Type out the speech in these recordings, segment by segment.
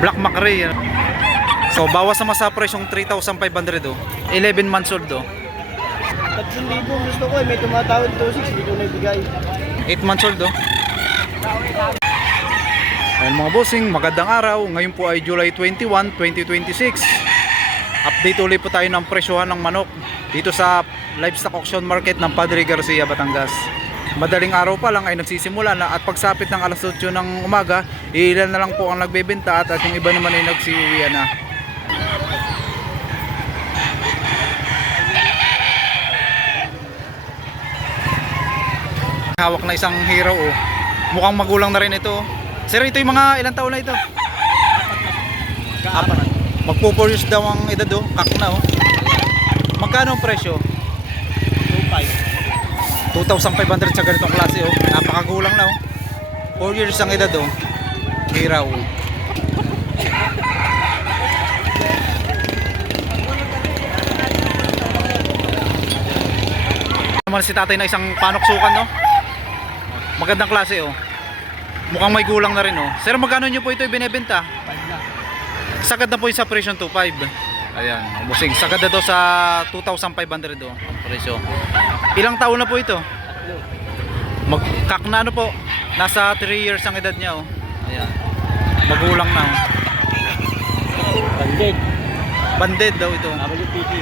Black McRae. So bawas naman sa presyong 3,500 oh. 11 months old oh. 3,000 gusto ko eh. May tumatawid 2,600. Hindi ko naibigay. 8 months old oh. Ayun mga bossing, magandang araw. Ngayon po ay July 21, 2026. Update ulit po tayo ng presyohan ng manok dito sa livestock auction market ng Padre Garcia, Batangas. Madaling araw pa lang ay nagsisimula na at pagsapit ng alas 8 ng umaga, ilan na lang po ang nagbebenta at yung iba naman ay nagsiuwian na. Hawak na isang hero oh. Mukhang magulang na rin ito. Sir, ito yung mga ilang taon na ito? Apat. Magpo-4 years daw ang edad oh. Kak na oh. Magkano ang presyo? 2,500 sa ganitong klase oh. Napakagulang na oh. 4 years ang edad oh. Hiraw. Naman si tatay na isang panoksukan no. Magandang klase oh. Mukhang may gulang na rin oh. Sir, magkano nyo po ito ibinebenta? 5 na. Sagad na po yung sa presyo 2,500. Ayan, busing. Sagad na to sa 2,500 oh. Presyo. Ilang taon na po ito? Magkak na ano po. Nasa 3 years ang edad niya oh. Ayan. Magulang na oh. Banded. Banded daw ito. WPT.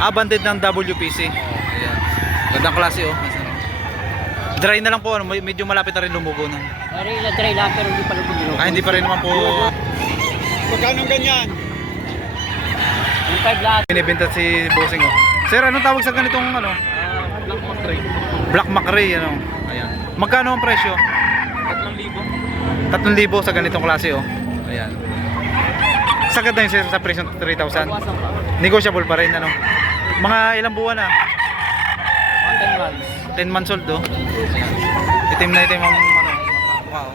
Banded ng WPC. Ayan. Gandang klase oh. Dry na lang po ano, medyo malapit na rin lumugo na. Pare na try lang pero hindi pa lumugo. Hindi pa rin naman po. Magkano ganyan? 5 lahat. Binibenta si Bossing oh. Sir, anong tawag sa ganitong ano? Black McRae. Black McRae ano. Ayan. Magkano ang presyo? 3,000. 3,000 sa ganitong klase oh. Ayan. Sagad na yun sir sa presyo 3,000. Bawasan pa. Negotiable pa rin ano. Mga ilang buwan na? 10 months. 10 months old oh. Ayan. Itim na itim ang ano. Wow.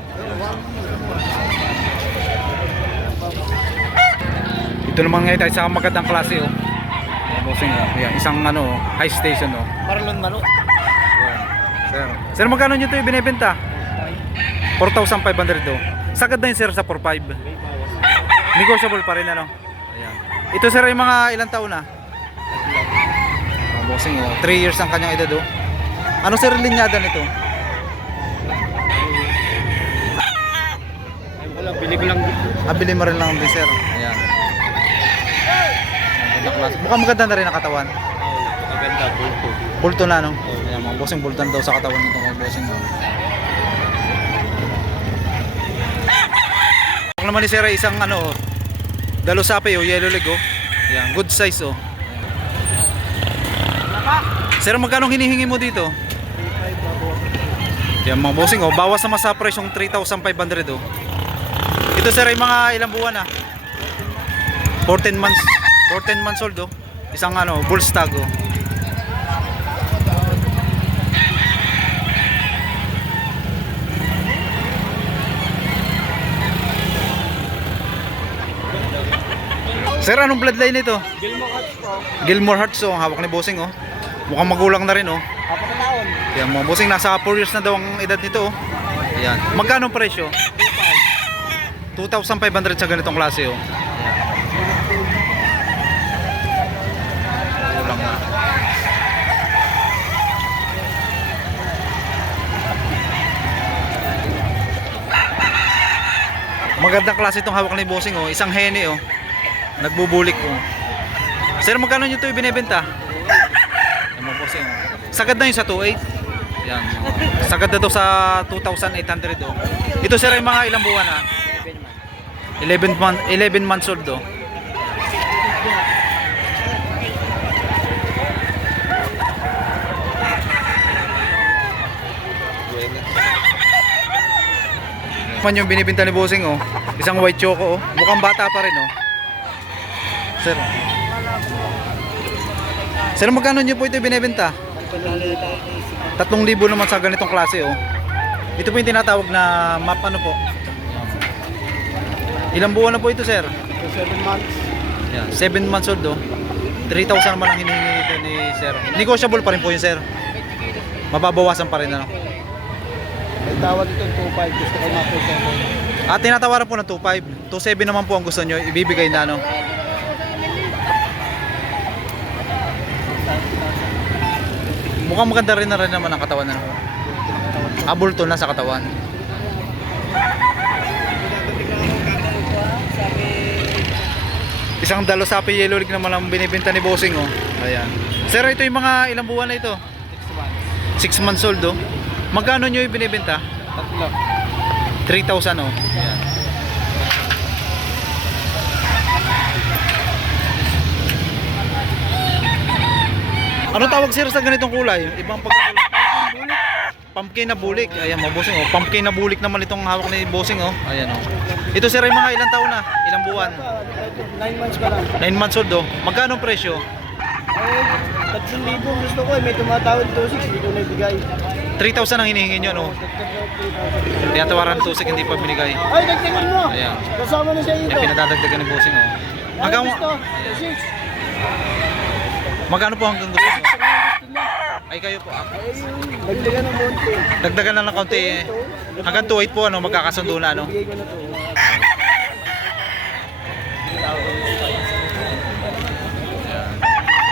Ito naman ngayon tayo sa magandang klase oh. Bossing oh. Ayan, isang ano, high station oh. Parang manok. Sir. Sir, magkano nyo ito binibenta? 4,500 oh. Sagad na yun sir sa 4,500. Negotiable pa rin ano. Ayan. Ito sir ay mga ilang taon na? Bossing oh. 3 years ang kanyang edad oh. Ano sir linyada nito? Wala, bili ko lang dito. Bili mo rin lang din sir. Ayan. Mukhang maganda na rin ang katawan. Maganda, bulto. Bulto na no? Ayan, mga bossing bultan daw sa katawan nito mga bossing no? Ako naman ni sir ay isang ano Dalosape oh, yellow leg oh. Ayan, good size oh. Sir, magkano hinihingi mo dito? Yan mga bossing oh, bawas naman sa presyong 3,500 oh. Ito sir ay mga ilang buwan na? 14 months. 14 months old oh. Isang ano, bull stag oh. Sir, anong bloodline ito? Gilmore Hearts po. Gilmore Hearts oh, ang hawak ni bossing oh. Mukhang magulang na rin oh. 4 na taon. Yan mga bossing, nasa 4 years na daw ang edad nito oh. Ayan. Magkano ang presyo? 2,500 sa ganitong klase oh. Kulang na. Magandang klase itong hawak ni bossing oh. Isang hene oh. Nagbubulik oh. Sir, magkano nyo ito ibinebenta? Yan mga bossing oh. Sagad na yun sa 2,800. Yan. Sagad na to sa 2,800 oh. Ito sir ay mga ilang buwan na? 11 months old oh. Man yung binibenta ni bossing oh. Isang white choco oh. Mukhang bata pa rin oh. Sir. Sir, magkano nyo po ito binibenta? 3,000 naman sa ganitong klase oh. Ito po yung tinatawag na map ano po. Ilang buwan na po ito sir? 7 months. Yan, 7 months old oh. 3,000 naman ang hinihingi nito ni sir. Negotiable pa rin po yun sir. Mababawasan pa rin ano. May tawad ito 2,500. Gusto ko na po At tinatawaran po ng 2.5. 2.7 naman po ang gusto nyo, ibibigay na ano. Mukhang maganda rin na rin naman ang katawan na ano. Abulto na sa katawan. Isang Dalosapi Yellow League naman ang binibenta ni Bossing oh. Ayan. Sir, ito yung mga ilang buwan na ito? 6 months old oh. Magkano nyo yung binibenta? 3,000 oh. Ayan. Ano tawag sir sa ganitong kulay? Ibang pagkakulay. Pumpkin na bulik. Ayan mo Bossing oh. Pumpkin na bulik naman itong hawak ni Bossing oh. Ayan oh. Ito sir ay mga ilang taon na? Ilang buwan? 9 months pa lang. 9 months old oh. Magkano ang presyo? 3,000 gusto ko may tumatawad 2,600, hindi ko naibigay. 3,000 ang hinihingi nyo no? Tinatawaran 2,600 hindi pa binigay. Ay, dagdagan mo! Ayan. Kasama na siya ito. Yan pinadadagdagan ni Bossing oh. Hanggang Ano gusto? Ayan. 6. Magkano po hanggang gusto nyo? Ay kayo po ako. Dagdagan ng konti. Dagdagan lang ng kaunti eh. Hanggang 2.8 po ano, magkakasundo na ano. Bigay ko na to.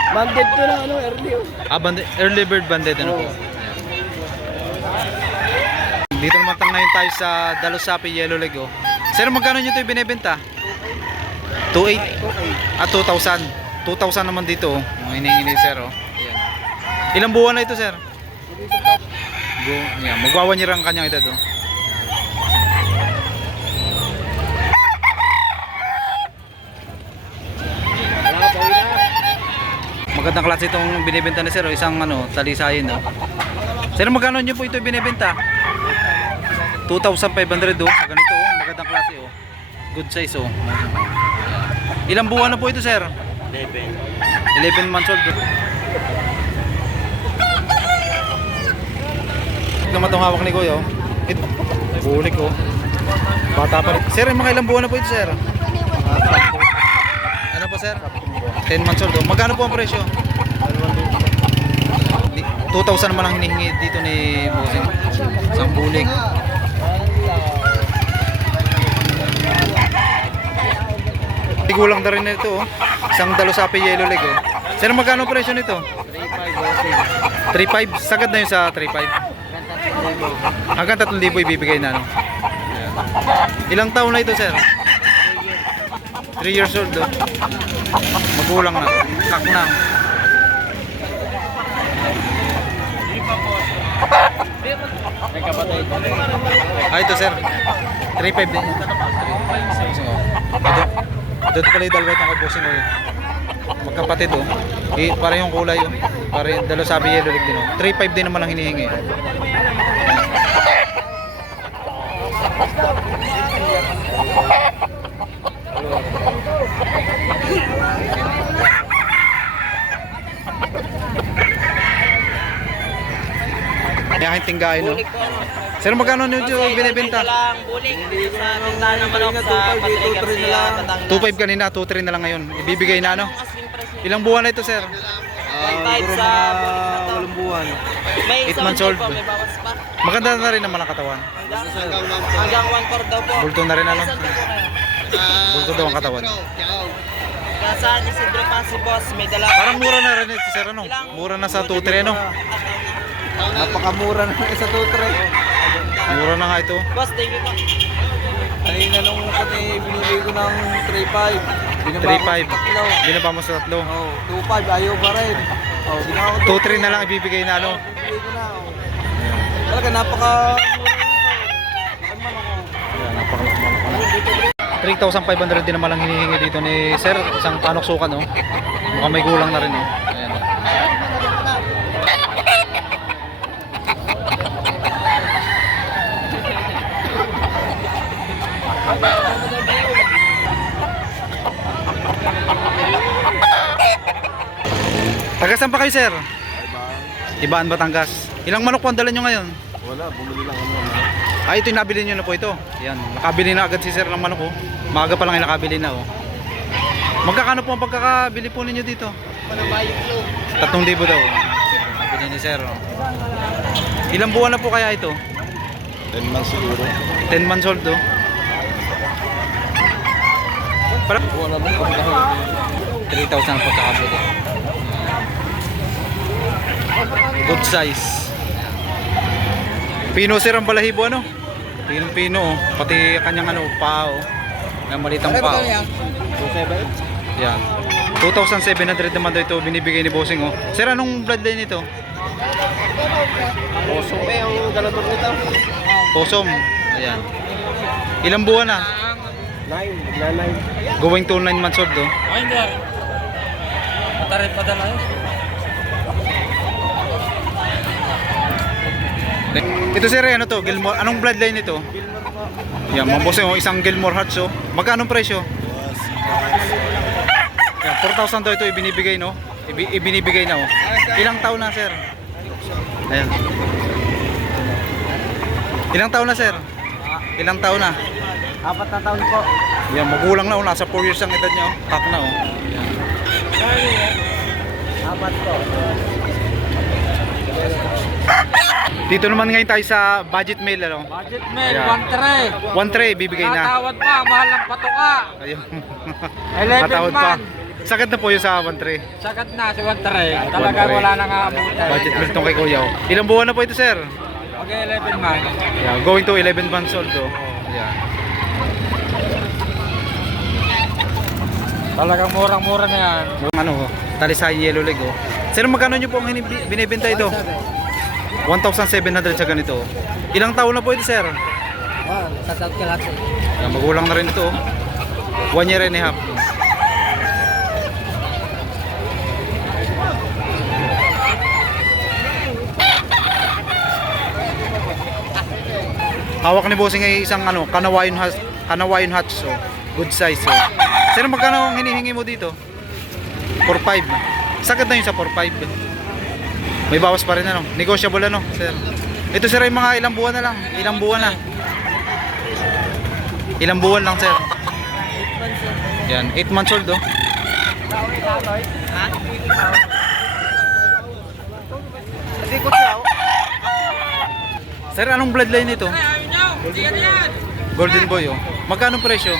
Banded to na ano, early oh. Early bird banded ano po. Dito naman ngayon tayo sa Dalosapi Yellow Leg oh. Sir, magkano nyo ito binibenta? 2.8 at 2,000. 2,000 naman dito oh. Ang hinihingi ni sir oh. Ayan. Ilang buwan na ito sir? Ayan, magwawan niya ang kanyang edad oh. Magandang klase itong binibenta ni sir oh. Isang ano, talisayin oh. Sir, magkano nyo po ito binibenta? 2,500 oh. Ganito oh, magandang klase oh. Good size oh. Ilang buwan na po ito sir? 11 months old oh. Naman itong hawak ni Kuya oh. Ito, bulik oh. Bata pa rin. Sir, mga ilang buwan na po ito sir? Ano po sir? 10 months old oh. Magkano po ang presyo? 2,000 naman ang hinihingi dito ni Bossing. Isang bulik. Tigulang na rin na ito oh. Isang Dalosapi Yellow Leg oh. Sir, magkano ang presyo nito? 3,500. Sagad na yun sa 3,500. Hanggang 3,000 ibibigay na no? Ayan. Ilang taon na ito sir? 3 years old oh. Magulang na. Kak na. Ito sir. 3,500 din. Ito pala yung dalawa itong Bossing oh. Magkapatid oh. Para yung kulay oh. Para yung Dalosapi Yellow Leg din oh. 3,500 din naman ang hinihingi. Yakin tinggain no. Sir, magkano nyo yung binibenta? Bulik sa benta ng manok sa Padre Garcia, Batangas. 2.5 kanina, 2.3 na lang ngayon. Ibibigay na ano? Ilang buwan na ito sir? 5 sa bulik na to. Walang buwan. May 8 isang months day old. po, may bawas pa. Maganda na rin naman ang katawan. Hanggang 1/4 daw po. Bulto na rin ano? Saan daw po kayo? Bulto daw ang katawan. Saan Isidro pa si boss, may dala. Parang mura na rin ito sir ano? Mura na sa 2.3 ano? Napakamura na sa tutre. Mura na nga ito. Boss, thank you po. Kanina nung kami binibigay ko ng 3,500. 3.5. Binaba mo sa tatlo. Oh, 2,500 ayaw pa rin. Oh, ginawa ko 2.3 na lang ibibigay na ano? Binibigay ko na. Oh. Talaga napaka Ayan, 3,500 din naman lang hinihingi dito ni sir. Isang panoksukan no? Mukhang may gulang na rin oh. Ayan. Taga saan pa kayo sir? Ibaan, Batangas. Ilang manok po ang dala nyo ngayon? wala, bumili lang ano. Ay, ito yung nabili nyo na po ito. Yan, nakabili na agad si sir ng manok oh. Maaga pa lang yung nakabili na oh. Magkakano po ang pagkakabili po ninyo dito? 3,000 daw. Nabili ni sir oh. Ilang buwan na po kaya ito? 10 months siguro. 10 months old oh. Para Wala mo pagkahuli. 3,000 ang pagkakabot. Good size. Pino sir ang balahibo ano? Pino oh. Pati kanyang ano paa oh. Yung malitang paa. Oh. 2.7? Yan. 2,700 naman daw ito binibigay ni Bossing oh. Sir anong bloodline ito? Oso eh, ang ganador nito. Posom. Ayan. Ilang buwan na? 9, magna 9. Going to 9 months old oh. Ay, hindi. Matarit pa dala yun. Ito sir, ano to? Gilmore. Anong bloodline ito? Yan, mga bossing oh, isang Gilmore Hatch oh. Magkano ang presyo? Yan, 4,000 daw ito ibinibigay no? Ibinibigay na oh. Ilang taon na sir? Ayan. Ilang taon na sir? Ilang taon na? 4 na taon po. Yan, magulang na oh. Nasa 4 years ang edad niya oh. Kak na oh. Apat po. Dito naman ngayon tayo sa budget meal ano? Budget mail, Yeah. 1 tray. 1 tray bibigay na. Tatawad pa, mahal ng patuka. Ayun. 11 Matawad pa. man. Sagad na po yung sa 1 tray. Sagad na si 1 tray. Talaga tray. wala nang aabutan. Budget meal tong kay Kuya oh. Ilang buwan na po ito sir? Okay, 11 man. Yeah, going to 11 months old oh. Yeah. Talagang murang-mura na yan. Yung ano, talisayan yellow leg oh. Sir, magkano nyo po ang binibenta ito? 1,700 sa ganito. Ilang taon na po ito, sir? Wow, tatat ka lahat. Yan, magulang na rin ito. 1 year and a half. Hawak ni Bossing ay isang ano, Kanawayon Hatch. So, good size. So. Sir, magkano ang hinihingi mo dito? 4,500. Sagad na yun sa 4,500. May bawas pa rin ano. Negotiable ano, sir. Ito sir ay mga ilang buwan na lang. Ilang buwan na. Ilang buwan lang, sir. Yan, 8 months old oh. Sir, anong bloodline ito? Golden Boy oh. Magkano presyo?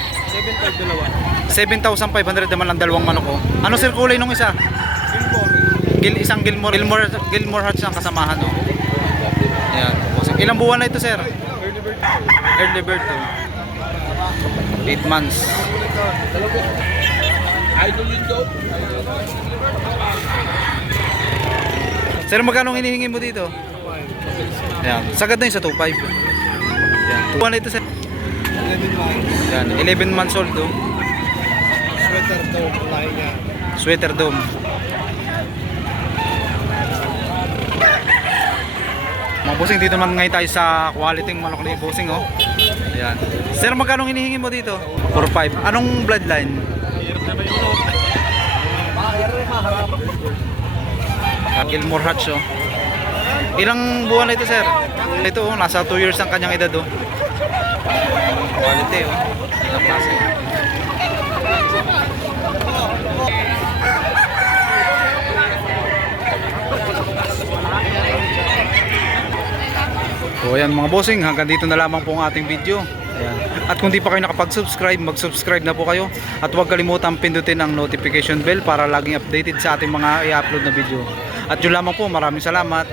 7,500 naman ang dalawang manok oh. Ano sir kulay nung isa? Isang Gilmore Hatch ang kasamahan oh. Ayan. Ilang buwan na ito sir? Early bird oh. 8 months. Sir, magkano ang hinihingi mo dito? Ayan. Sagad na yun sa 2,500. Ayan. 2 buwan na ito sir. 11 months. Ayan. 11 months old oh. Sweater to, lahi niya. Sweater dome. Mga bossing, dito naman ngayon tayo sa quality ng manok ni bossing oh. Ayan. Sir, magkano hinihingi mo dito? 4,500. Anong bloodline? Gilmore Hatch oh. Ilang buwan na ito sir? Ito oh, nasa 2 years ang kanyang edad oh. Quality oh. Ilang klase. So ayan mga bossing, hanggang dito na lamang po ang ating video. Ayan. At kung di pa kayo nakapag-subscribe, mag-subscribe na po kayo. At huwag kalimutan pindutin ang notification bell para laging updated sa ating mga i-upload na video. At yun lamang po, maraming salamat.